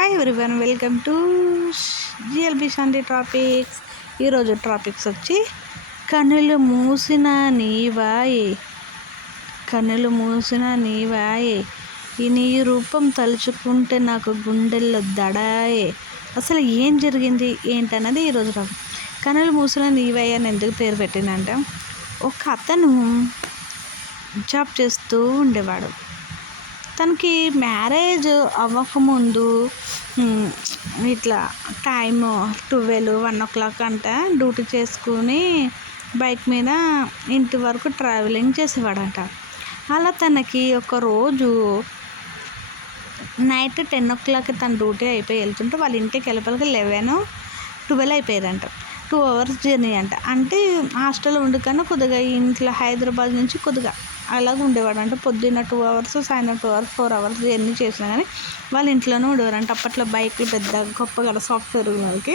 Hi everyone welcome to GLB Shanti Tropics ఈరోజు Tropics వచ్చి కనులు మూసిన నీవాయే. కనులు మూసిన నీవాయే. ఈ నీ రూపం తలుచుకుంటే నాకు గుండెల్లో దడాయే. అసలు ఏం జరిగింది? ఏంటన్నది ఈరోజు టాపిక్ కనులు మూసిన నీవాయే అని ఎందుకు పేరు పెట్టినంటే ఒక అతను జాబ్ చేస్తూ ఉండేవాడు. తనకి మ్యారేజ్ అవ్వకముందు ఇట్లా time twelve one o'clock అంట డ్యూటీ చేసుకుని బైక్ మీద ఇంటి వరకు ట్రావెలింగ్ చేసేవాడంట. అలా తనకి ఒక రోజు నైట్ టెన్ ఓ క్లాక్ తన డ్యూటీ అయిపోయి వెళ్తుంటే వాళ్ళ ఇంటికి వెళ్ళిపోయి లెవెన్ ట్వెల్వ్ అయిపోయారంట. టూ అవర్స్ జర్నీ అంట. అంటే హాస్టల్లో ఉండకన్నా కొద్దిగా ఇంట్లో హైదరాబాద్ నుంచి కొద్దిగా అలాగే ఉండేవాడు అంటే పొద్దున్న టూ అవర్స్ సాయంత్రం two hours four hours journey చేసినా కానీ వాళ్ళ ఇంట్లోనే ఉండేవారు అంటే అప్పట్లో బైక్లు పెద్ద గొప్ప కదా సాఫ్ట్వేర్ వాళ్ళకి.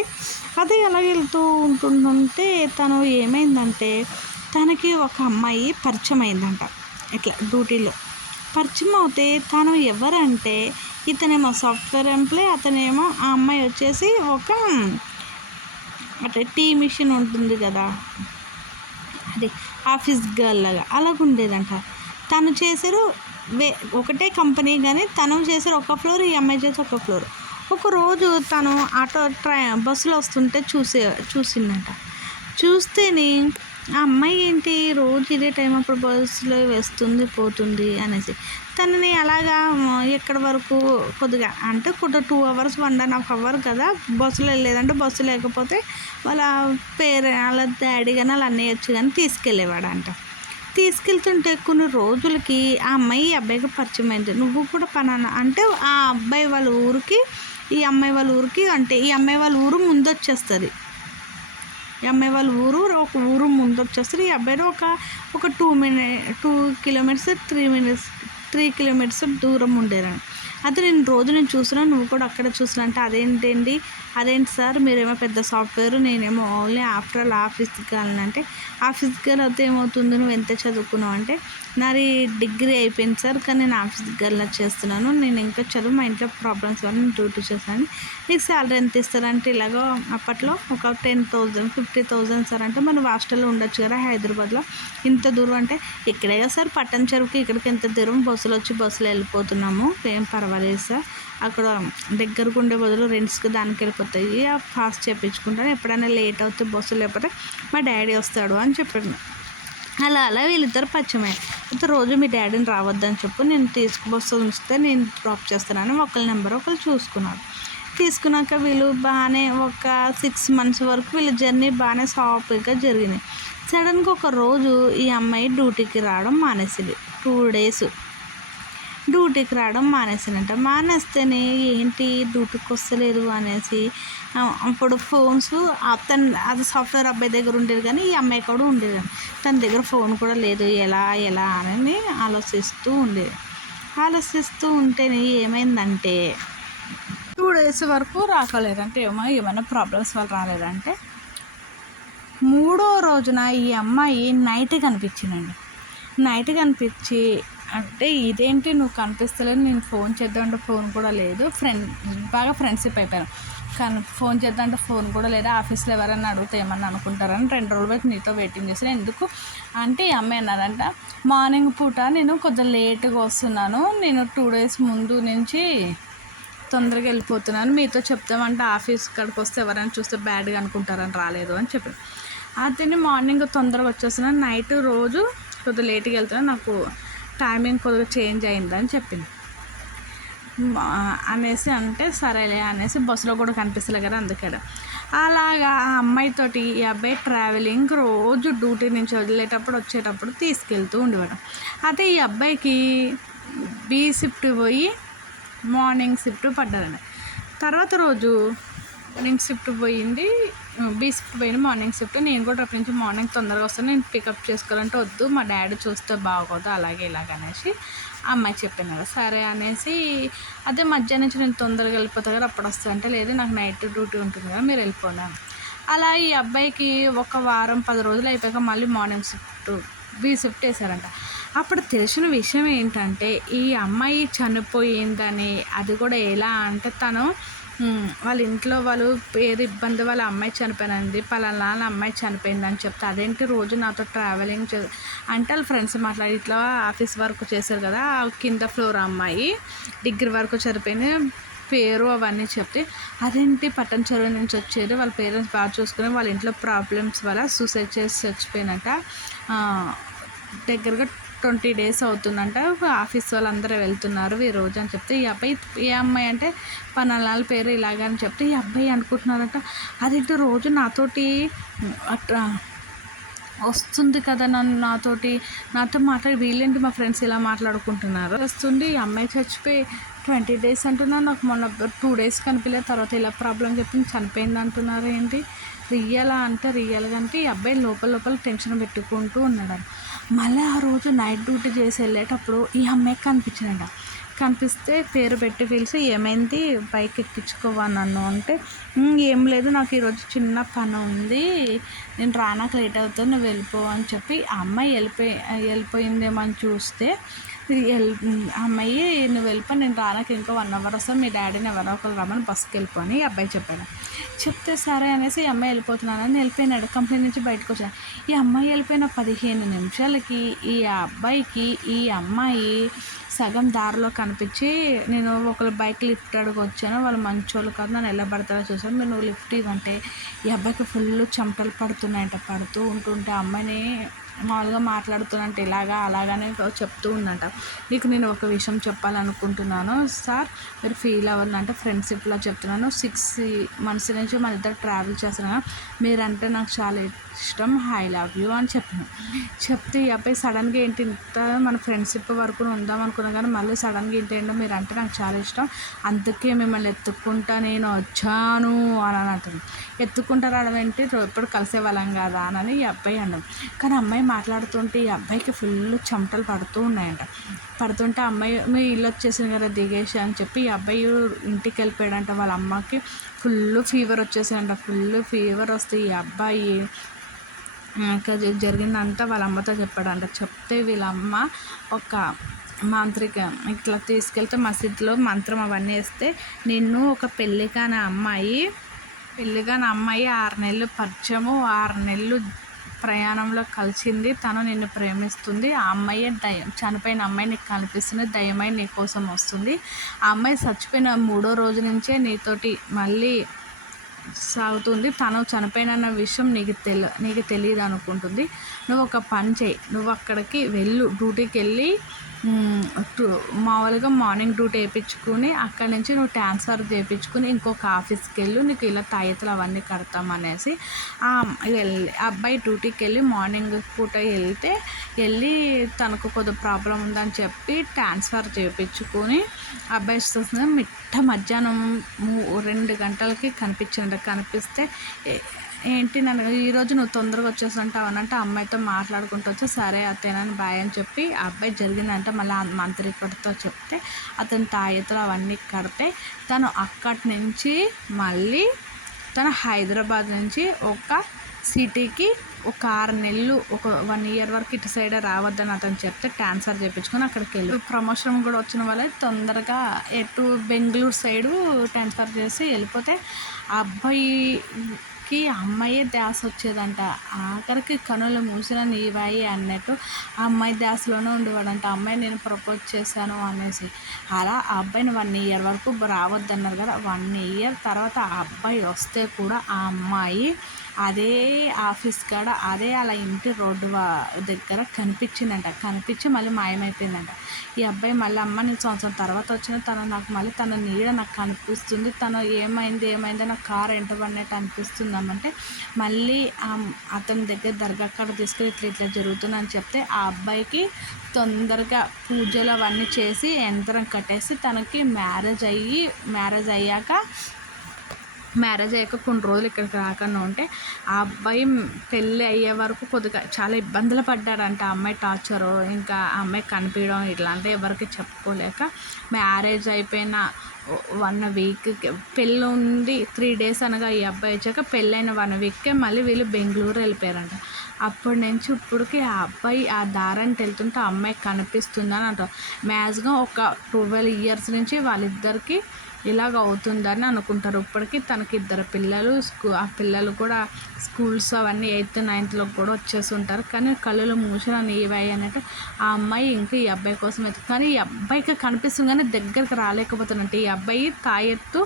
అదే అలాగే వెళ్తూ ఉంటుంటే తను ఏమైందంటే తనకి ఒక అమ్మాయి పరిచయం అయిందంట. ఇట్లా డ్యూటీలో. పరిచయం అవుతే తను ఎవరంటే ఇతనేమో సాఫ్ట్వేర్ ఎంప్లాయ్ అతనేమో ఆ అమ్మాయి వచ్చేసి ఒక అంటే టీ మిషన్ ఉంటుంది కదా. అది ఆఫీస్ గర్ల్ లాగా. అలాగ ఉండేదంట తను చేసారు వే ఒకటే కంపెనీ కానీ తను చేసారు ఒక ఫ్లోర్ ఈ అమ్మాయి చేసి ఒక ఫ్లోర్ ఒక రోజు తను ఆటో ట్రై బస్సులో వస్తుంటే చూసే చూసిందంట. చూస్తేనే ఆ అమ్మాయి ఏంటి? రోజు ఇదే టైం అప్పుడు బస్సులో వేస్తుంది పోతుంది అనేసి. తనని అలాగా ఎక్కడి వరకు కొద్దిగా అంటే కొద్ది two hours one and half hour కదా బస్సులో వెళ్ళేదంటే బస్సు లేకపోతే వాళ్ళ పేరు వాళ్ళ డాడీ కానీ వాళ్ళ అన్నయ్య వచ్చి కానీ తీసుకెళ్ళేవాడంట. తీసుకెళ్తుంటే కొన్ని రోజులకి ఆ అమ్మాయి ఈ అబ్బాయికి పరిచయం అయింది. నువ్వు కూడా పనానా అంటే ఆ అబ్బాయి వాళ్ళ ఊరికి ఈ అమ్మాయి వాళ్ళ ఊరికి అంటే ఈ అమ్మాయి వాళ్ళ ఊరు ముందు వచ్చేస్తుంది ఈ అమ్మాయి వాళ్ళ ఊరు ఒక ఊరు ముందు వచ్చేస్తారు ఈ అబ్బాయి ఒక ఒక two minute two kilometres three minutes three kilometres దూరం ఉండేరండి అయితే నేను రోజు నేను చూస్తున్నాను నువ్వు కూడా అక్కడ చూసినా అంటే అదేంటండి? అదేంటి సార్? మీరేమో పెద్ద సాఫ్ట్వేర్ నేనేమో ఓన్లీ ఆఫ్టర్ ఆల్ ఆఫీస్కి వెళ్ళాను అంటే ఆఫీస్కి అయితే ఏమవుతుంది? నువ్వు ఎంత చదువుకున్నావు అంటే నాది డిగ్రీ అయిపోయింది సార్ కానీ నేను ఆఫీస్కి వెళ్ళి చేస్తున్నాను. నేను ఇంకా చదువు మా ఇంట్లో ప్రాబ్లమ్స్ వల్ల నేను డ్యూటీ చేస్తాను నీకు శాలరీ ఎంత ఇస్తారంటే ఇలాగో అప్పట్లో ఒక ten thousand fifty thousand sir అంటే మనం హాస్టల్లో ఉండొచ్చు కదా హైదరాబాద్లో ఇంత దూరం అంటే ఇక్కడే సార్ పట్టణ చెరువుకి ఇక్కడికి ఎంత దూరం? బస్సులు వచ్చి బస్సులో వెళ్ళిపోతున్నాము. ఏం పర్వాలేదు సార్. అక్కడ దగ్గరకు ఉండే బదులు రెంట్స్కి దానికి వెళ్ళిపోతాయి. ఆ ఫాస్ట్ చేయించుకుంటాను ఎప్పుడైనా లేట్ అవుతే బస్సు లేకపోతే మా డాడీ వస్తాడు అని చెప్పాను అలా అలా వీళ్ళిద్దరు పరిచయమే. అయితే రోజు మీ డాడీని రావద్దని చెప్పు నేను తీసుకు బస్సు ఉంచితే నేను డ్రాప్ చేస్తానని ఒకరి నెంబర్ ఒకరు చూసుకున్నారు. తీసుకున్నాక వీళ్ళు బాగానే ఒక సిక్స్ మంత్స్ వరకు వీళ్ళ జర్నీ బాగానే సాఫీగా జరిగింది. సడన్గా ఒక రోజు ఈ అమ్మాయి డ్యూటీకి రావడం మానేసింది. టూ డేస్ డ్యూటీకి రావడం మానేసానంట మానేస్తేనే ఏంటి? డ్యూటీకి వస్తలేదు అనేసి అప్పుడు ఫోన్స్ అతను అది సాఫ్ట్వేర్ అబ్బాయి దగ్గర ఉండేది కానీ ఈ అమ్మాయి కూడా ఉండేది. తన దగ్గర ఫోన్ కూడా లేదు. ఎలా ఎలా అని ఆలోచిస్తూ ఉండేది. ఆలోచిస్తూ ఉంటేనే ఏమైందంటే టూ డేస్ వరకు రాకలేదంటే ఏమో ఏమైనా ప్రాబ్లమ్స్ వల్ల రాలేదంటే మూడో రోజున ఈ అమ్మాయి నైట్ కనిపించిందండి. నైట్ కనిపించి అంటే ఇదేంటి నువ్వు కనిపిస్తలేదు నేను ఫోన్ చేద్దామంటే ఫోన్ కూడా లేదు. ఫ్రెండ్ బాగా ఫ్రెండ్షిప్ అయిపోయాను. కానీ ఫోన్ చేద్దామంటే ఫోన్ కూడా లేదు ఆఫీస్లో ఎవరైనా అడిగితే ఏమన్నా అనుకుంటారని రెండు రోజులు బట్టి నీతో వెయిటింగ్ చేసిన ఎందుకు? అంటే ఈ అమ్మాయి అన్నారంట మార్నింగ్ పూట నేను కొంచెం లేట్గా వస్తున్నాను. నేను టూ డేస్ ముందు నుంచి తొందరగా వెళ్ళిపోతున్నాను. మీతో చెప్తామంటే ఆఫీస్ కాడికి వస్తే ఎవరైనా చూస్తే బ్యాడ్గా అనుకుంటారని రాలేదు అని చెప్పాను అతని మార్నింగ్ తొందరగా వచ్చేస్తున్నాను నైట్ రోజు కొద్దిగా లేట్గా వెళ్తున్నాను నాకు టైమింగ్ కొద్దిగా చేంజ్ అయిందని చెప్పింది. అనేసి అంటే సరేలే అనేసి బస్సులో కూడా కనిపిస్తలే కదా అందుకే అలాగా ఆ అమ్మాయితోటి ఈ అబ్బాయి ట్రావెలింగ్ రోజు డ్యూటీ నుంచి వదిలేటప్పుడు వచ్చేటప్పుడు తీసుకెళ్తూ ఉండేవాడు. అయితే ఈ అబ్బాయికి బీ షిఫ్ట్ పోయి మార్నింగ్ షిఫ్ట్ పడ్డారండి తర్వాత రోజు మార్నింగ్ షిఫ్ట్ పోయింది. బీ షిఫ్ట్ పోయింది మార్నింగ్ షిఫ్ట్. నేను కూడా రేపు నుంచి మార్నింగ్ తొందరగా వస్తాను. నేను పికప్ చేసుకోవాలంటే వద్దు. మా డాడీ చూస్తే బాగోదు. అలాగే ఇలాగ అనేసి ఆ కదా. సరే అనేసి అదే మధ్యాహ్నం నుంచి నేను తొందరగా వెళ్ళిపోతా కదా అప్పుడు వస్తా అంటే లేదు. నాకు నైట్ డ్యూటీ ఉంటుంది కదా మీరు వెళ్ళిపోయాను అలా ఈ అబ్బాయికి ఒక వారం పది రోజులు అయిపోయాక మళ్ళీ మార్నింగ్ షిఫ్ట్ బీ షిఫ్ట్ వేసారంట అప్పుడు తెలిసిన విషయం ఏంటంటే ఈ అమ్మాయి చనిపోయిందని అది కూడా ఎలా అంటే తను వాళ్ళ ఇంట్లో వాళ్ళు ఏది ఇబ్బంది వాళ్ళ అమ్మాయి చనిపోయినది పలానా అమ్మాయి అమ్మాయి చనిపోయిందని చెప్తే అదేంటి రోజు నాతో ట్రావెలింగ్ చే అంటే వాళ్ళ ఫ్రెండ్స్ మాట్లాడి ఇట్లా ఆఫీస్ వర్క్ చేశారు కదా కింద ఫ్లోర్ అమ్మాయి డిగ్రీ వరకు చనిపోయింది పేరు అవన్నీ చెప్తే అదేంటి పట్టణ చెరువు నుంచి వచ్చేది వాళ్ళ పేరెంట్స్ బాగా చూసుకుని వాళ్ళ ఇంట్లో ప్రాబ్లమ్స్ వల్ల సూసైడ్ చేసి చచ్చిపోయినట్ట దగ్గరగా ట్వంటీ డేస్ అవుతుందంట. ఆఫీస్ వాళ్ళందరూ వెళ్తున్నారు ఈ రోజు అని చెప్తే ఈ అబ్బాయి ఏ అమ్మాయి అంటే పనాల పేరు ఇలాగని చెప్తే ఈ అబ్బాయి అనుకుంటున్నారంట. అదేంటి రోజు నాతోటి అట్లా వస్తుంది కదా నన్ను నాతోటి. నాతో మాట్లాడి వీళ్ళేంటి మా ఫ్రెండ్స్ ఇలా మాట్లాడుకుంటున్నారు? వస్తుంది ఈ అమ్మాయి చచ్చిపోయి ట్వంటీ డేస్ అంటున్నారు నాకు మొన్న టూ డేస్ కనిపించలేదు. తర్వాత ఇలా ప్రాబ్లం చెప్పింది చనిపోయింది అంటున్నారు ఏంటి? రియలా అంటే రియల్గా అంటే ఈ అబ్బాయి లోపల లోపల టెన్షన్ పెట్టుకుంటూ ఉన్నాడు మళ్ళీ ఆ రోజు నైట్ డ్యూటీ చేసి వెళ్ళేటప్పుడు ఈ అమ్మాయికి కనిపించిందంట. కనిపిస్తే పేరు పెట్టి పిలిచి ఏమైంది? బైక్ ఎక్కించుకోవా నన్ను? అంటే ఏం లేదు నాకు ఈరోజు చిన్న పని ఉంది. నేను రానాక లేట్ అవుతుంది నువ్వు వెళ్ళిపో అని చెప్పి ఆ అమ్మాయి వెళ్ళిపోయి వెళ్ళిపోయిందేమో అని చూస్తే అమ్మాయి నువ్వు వెళ్ళిపో నేను రానాక ఇంకో వన్ అవర్ వస్తాను. మీ డాడీని ఎవరో ఒకరు రమ్మని బస్కి వెళ్ళిపో అని ఈ అబ్బాయి చెప్పాడు. చెప్తే సరే అనేసి ఈ అమ్మాయి వెళ్ళిపోతున్నానని వెళ్ళిపోయినాడు. కంపెనీ నుంచి బయటకు వచ్చాను ఈ అమ్మాయి వెళ్ళిపోయిన పదిహేను నిమిషాలకి ఈ అబ్బాయికి ఈ అమ్మాయి సగం దారిలో కనిపించి నేను ఒకరు బైక్ లిఫ్ట్ అడిగి వచ్చాను. వాళ్ళు మంచోళ్ళు కాదు. నన్ను ఎలా పడతారో చూసాను. మీరు నువ్వు లిఫ్ట్ ఇవ్వంటే ఈ అబ్బాయికి ఫుల్ చెమటలు పడుతున్నాయంట. పడుతూ ఉంటుంటే ఆ అమ్మాయిని మామూలుగా మాట్లాడుతున్నట్టు ఇలాగా అలాగనే చెప్తూ ఉందంట. నీకు నేను ఒక విషయం చెప్పాలనుకుంటున్నాను సార్. మీరు ఫీల్ అవ్వాలి అంటే ఫ్రెండ్షిప్లో చెప్తున్నాను. సిక్స్ మంత్స్ నుంచి మన ఇద్దరు ట్రావెల్ చేస్తున్నాను మీరంటే నాకు చాలా ఇష్టం. ఐ లవ్ యూ అని చెప్పాను. చెప్తే ఈ అబ్బాయి సడన్గా ఏంటి ఇంత మన ఫ్రెండ్షిప్ వరకు ఉందాం అనుకున్నాం కానీ మళ్ళీ సడన్గా ఏంటి ఏంటో మీరు అంటే నాకు చాలా ఇష్టం. అందుకే మిమ్మల్ని ఎత్తుక్కుంటా నేను వచ్చాను అని అని అంటుంది ఎత్తుకుంటా రావడం ఏంటి ఎప్పుడు కలిసే వాళ్ళం కదా అని ఈ అబ్బాయి అన్నాం కానీ అమ్మాయి మాట్లాడుతుంటే ఈ అబ్బాయికి ఫుల్ చెమటలు పడుతూ ఉన్నాయంట. పడుతుంటే అమ్మాయి మీ ఇల్లు వచ్చేసింది కదా దిగేసి అని చెప్పి ఈ అబ్బాయి ఇంటికి వెళ్ళిపోయాడంట. వాళ్ళ అమ్మకి ఫుల్ ఫీవర్ వచ్చేసాయంట ఫుల్ ఫీవర్ వస్తే ఈ అబ్బాయి ఇంకా జరిగిందంతా వాళ్ళ అమ్మతో చెప్పాడంట. చెప్తే వీళ్ళ అమ్మ ఒక మాంత్రిక ఇట్లా తీసుకెళ్తే మసీదులో మంత్రం అవన్నీ వేస్తే నిన్ను ఒక పెళ్ళి కాని అమ్మాయి పెళ్ళికాని అమ్మాయి ఆరు నెలలు పరిచయము ఆరు నెలలు ప్రయాణంలో కలిసింది. తను నిన్ను ప్రేమిస్తుంది. ఆ అమ్మాయి దయ చనిపోయిన అమ్మాయి నీకు కనిపిస్తుంది. దయమై నీ కోసం వస్తుంది. ఆ అమ్మాయి చచ్చిపోయిన మూడో రోజు నుంచే నీతోటి మళ్ళీ సాగుతుంది. తను చనిపోయిన విషయం నీకు తెల నీకు తెలియదు అనుకుంటుంది నువ్వు ఒక పని చేయి. నువ్వు అక్కడికి వెళ్ళు. డ్యూటీకి వెళ్ళి టూ మామూలుగా మార్నింగ్ డ్యూటీ వేయించుకుని అక్కడి నుంచి నువ్వు ట్రాన్స్ఫర్ చేయించుకుని ఇంకొక ఆఫీస్కి వెళ్ళు నీకు ఇలా తాయెత్తులు అవన్నీ కడతాం అనేసి. అబ్బాయి డ్యూటీకి వెళ్ళి మార్నింగ్ పూట వెళ్తే వెళ్ళి తనకు కొద్ది ప్రాబ్లం ఉందని చెప్పి ట్రాన్స్ఫర్ చేయించుకొని అబ్బాయి చూస్తుంది మిట్ట మధ్యాహ్నం మూ- రెండు గంటలకి కనిపించింది. కనిపిస్తే ఏంటి నన్ను ఈరోజు నువ్వు తొందరగా వచ్చేసంటావు అని అంటే అమ్మాయితో మాట్లాడుకుంటూ వచ్చి సరే అతేనని బాయ్ అని చెప్పి ఆ అబ్బాయి జరిగిందంటే మళ్ళీ మంత్రికుడితో చెప్తే అతని తాయెత్తులు అవన్నీ కడితే తను అక్కడి నుంచి మళ్ళీ తను హైదరాబాద్ నుంచి ఒక సిటీకి ఒక ఆరు నెలలు ఒక వన్ ఇయర్ వరకు ఇటు సైడ్ రావద్దని అతను చెప్తే ట్రాన్స్ఫర్ చేయించుకొని అక్కడికి వెళ్ళి ప్రమోషన్ కూడా వచ్చిన వాళ్ళే తొందరగా ఎటు బెంగళూరు సైడు ట్రాన్స్ఫర్ చేసి వెళ్ళిపోతే అబ్బాయి కి అమ్మాయే ధ్యాస వచ్చేదంట. ఆఖరికి కనులు మూసిన నీవాయి అన్నట్టు ఆ అమ్మాయి ధ్యాసలోనే ఉండేవాడంట. అమ్మాయి నేను ప్రపోజ్ చేశాను అనేసి. అలా ఆ అబ్బాయిని వన్ ఇయర్ వరకు రావద్దన్నారు కదా. వన్ ఇయర్ తర్వాత ఆ అబ్బాయి వస్తే కూడా ఆ అమ్మాయి అదే ఆఫీస్ కాడ అదే అలా ఇంటి రోడ్డు దగ్గర కనిపించిందంట. కనిపించి మళ్ళీ మాయమైపోయిందంట. ఈ అబ్బాయి మళ్ళీ అమ్మ నేను సంవత్సరం తర్వాత వచ్చిన తను నాకు మళ్ళీ తన నీడ నాకు కనిపిస్తుంది. తను ఏమైంది ఏమైంది నాకు కారు ఎంటబడినట్టు అనిపిస్తుంది అమ్మంటే మళ్ళీ అతని దగ్గర దర్గా కాడ తీసుకెళ్ళి ఇట్లా ఇట్లా జరుగుతుందని చెప్తే ఆ అబ్బాయికి తొందరగా పూజలు అవన్నీ చేసి యంత్రం కట్టేసి తనకి మ్యారేజ్ అయ్యి మ్యారేజ్ అయ్యాక మ్యారేజ్ అయ్యాక కొన్ని రోజులు ఇక్కడికి రాకుండా ఉంటే ఆ అబ్బాయి పెళ్ళి అయ్యే వరకు కొద్దిగా చాలా ఇబ్బందులు పడ్డాడంట. ఆ అమ్మాయి టార్చరు ఇంకా ఆ అమ్మాయి కనిపించడం ఇట్లాంటి ఎవరికి చెప్పుకోలేక మ్యారేజ్ అయిపోయిన వన్ వీక్ పెళ్ళి ఉంది త్రీ డేస్ అనగా ఈ అబ్బాయి వచ్చాక పెళ్ళైన వన్ వీక్కే మళ్ళీ వీళ్ళు బెంగళూరు వెళ్ళిపోయారంట. అప్పటి నుంచి ఇప్పటికి ఆ అబ్బాయి ఆ దారానికి వెళ్తుంటే ఆ అమ్మాయి కనిపిస్తుందని అంటారు. మ్యాక్సిమం ఒక ట్వెల్వ్ ఇయర్స్ నుంచి వాళ్ళిద్దరికి ఇలాగ అవుతుందని అనుకుంటారు. ఇప్పటికీ తనకి ఇద్దరు పిల్లలు స్కూ ఆ పిల్లలు కూడా స్కూల్స్ అవన్నీ ఎయిత్ నైన్త్లో కూడా వచ్చేసి ఉంటారు కానీ కళ్ళు మూసిన ఏవై అన్నట్టు ఆ అమ్మాయి ఇంకా ఈ అబ్బాయి కోసం వెతుకు కానీ ఈ అబ్బాయికి కనిపిస్తుంది కానీ దగ్గరికి రాలేకపోతున్నట్టు ఈ అబ్బాయి తాయెత్తు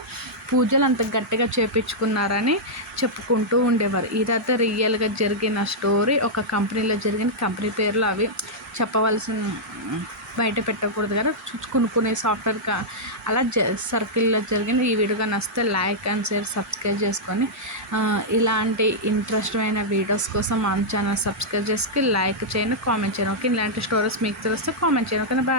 పూజలు అంత గట్టిగా చేపించుకున్నారని చెప్పుకుంటూ ఉండేవారు. ఇదైతే రియల్గా జరిగిన స్టోరీ. ఒక కంపెనీలో జరిగిన కంపెనీ పేర్లు అవి చెప్పవలసిన బయట పెట్టకూడదు కదా. కొనుక్కునే సాఫ్ట్వేర్ కా అలా జ సర్కిల్లో జరిగింది ఈ వీడియో కానీ వస్తే లైక్ అండ్ షేర్ సబ్స్క్రైబ్ చేసుకొని ఇలాంటి ఇలాంటి ఇంట్రెస్టమైన వీడియోస్ కోసం మన ఛానల్ సబ్స్క్రైబ్ చేసుకుని లైక్ చేయండి కామెంట్ చేయండి. ఓకే ఇలాంటి స్టోరీస్ మీకు తెలిస్తే కామెంట్ చేయండి. Okay bye.